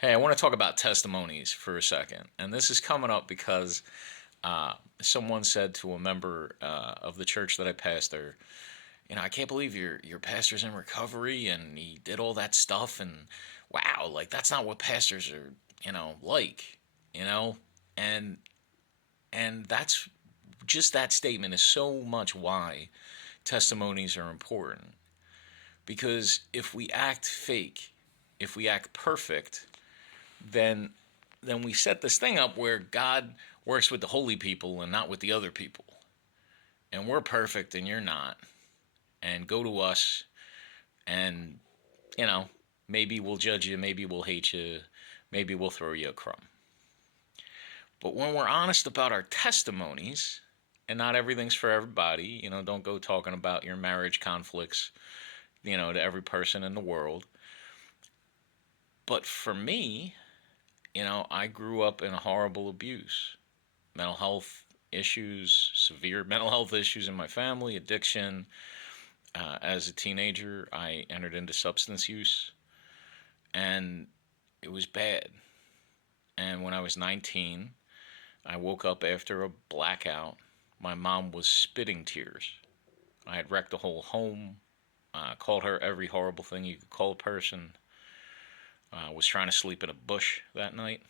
Hey, I want to talk about testimonies for a second. And this is coming up because someone said to a member of the church that I pastor, I can't believe your pastor's in recovery and he did all that stuff. And wow, like that's not what pastors are, like, you know? And that's just that statement is so much why testimonies are important. Because if we act fake, if we act perfect, then we set this thing up where God works with the holy people and not with the other people. And we're perfect and you're not. And go to us and, you know, maybe we'll judge you, maybe we'll hate you, maybe we'll throw you a crumb. But when we're honest about our testimonies, and not everything's for everybody, don't go talking about your marriage conflicts, to every person in the world. But for me, I grew up in a horrible abuse, mental health issues, severe mental health issues in my family, addiction. As a teenager, I entered into substance use, and it was bad. And when I was 19, I woke up after a blackout. My mom was spitting tears. I had wrecked the whole home, called her every horrible thing you could call a person. Was trying to sleep in a bush that night.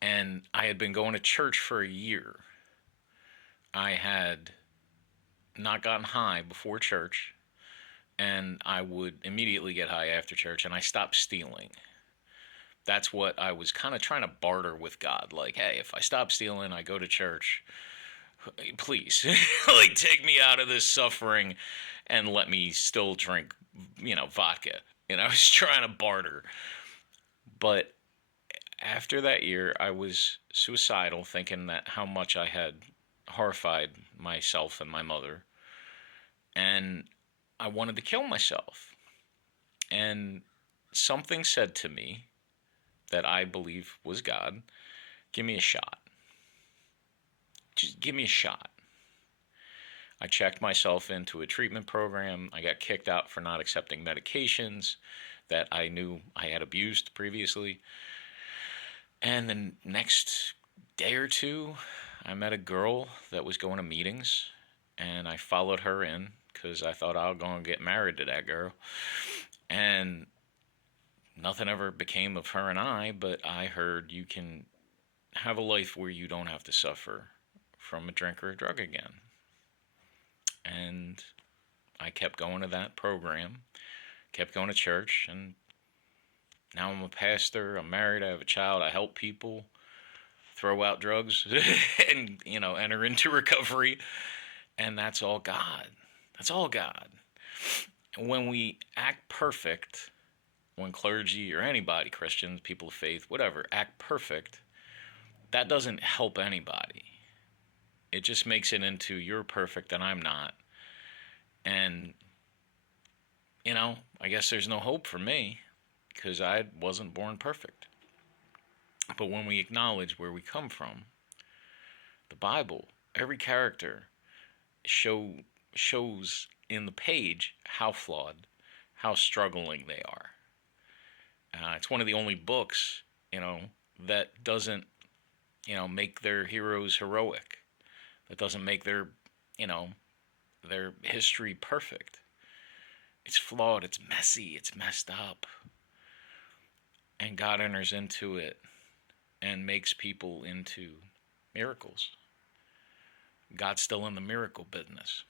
And I had been going to church for a year. I had not gotten high before church, and I would immediately get high after church, and I stopped stealing. That's what I was kind of trying to barter with God. Like, hey, if I stop stealing, I go to church, please, like, take me out of this suffering and let me still drink, vodka. I was trying to barter. But after that year, I was suicidal, thinking that how much I had horrified myself and my mother. And I wanted to kill myself. And something said to me that I believe was God, give me a shot. Just give me a shot. I checked myself into a treatment program. I got kicked out for not accepting medications that I knew I had abused previously. And the next day or two, I met a girl that was going to meetings, and I followed her in because I thought I'll go and get married to that girl. And nothing ever became of her and I, but I heard you can have a life where you don't have to suffer from a drink or a drug again. And I kept going to that program, kept going to church, and now I'm a pastor, I'm married, I have a child, I help people throw out drugs and, enter into recovery. And that's all God. That's all God. When we act perfect, when clergy or anybody, Christians, people of faith, whatever, act perfect, that doesn't help anybody. It just makes it into you're perfect and I'm not. And, I guess there's no hope for me because I wasn't born perfect. But when we acknowledge where we come from, the Bible, every character shows in the page how flawed, how struggling they are. It's one of the only books, that doesn't, make their heroes heroic. That doesn't make their history perfect. It's flawed, it's messy, it's messed up. And God enters into it and makes people into miracles. God's still in the miracle business.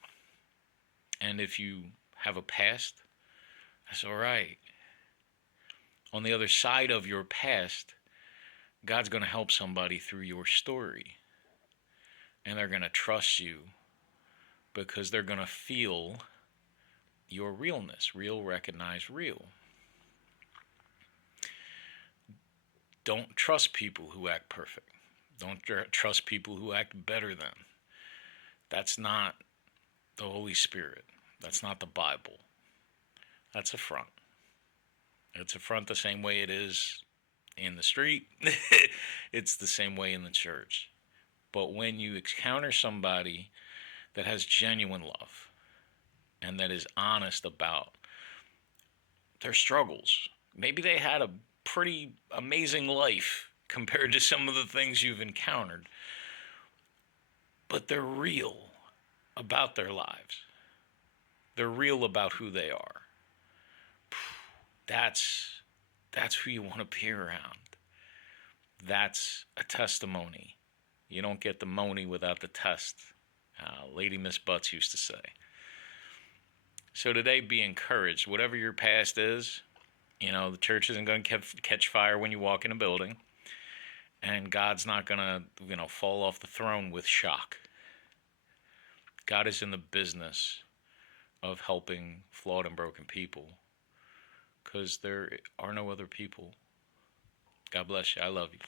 And if you have a past, that's all right. On the other side of your past, God's going to help somebody through your story. And they're going to trust you because they're going to feel your realness. Real, recognize real. Don't trust people who act perfect. Don't trust people who act better than. That's not the Holy Spirit. That's not the Bible. That's a front. It's a front the same way it is in the street. It's the same way in the church. But when you encounter somebody that has genuine love and that is honest about their struggles, maybe they had a pretty amazing life compared to some of the things you've encountered. But they're real about their lives. They're real about who they are. That's who you want to be around. That's a testimony. You don't get the money without the test. Lady Miss Butts used to say. So today, be encouraged. Whatever your past is, the church isn't going to catch fire when you walk in a building. And God's not going to, fall off the throne with shock. God is in the business of helping flawed and broken people, because there are no other people. God bless you. I love you.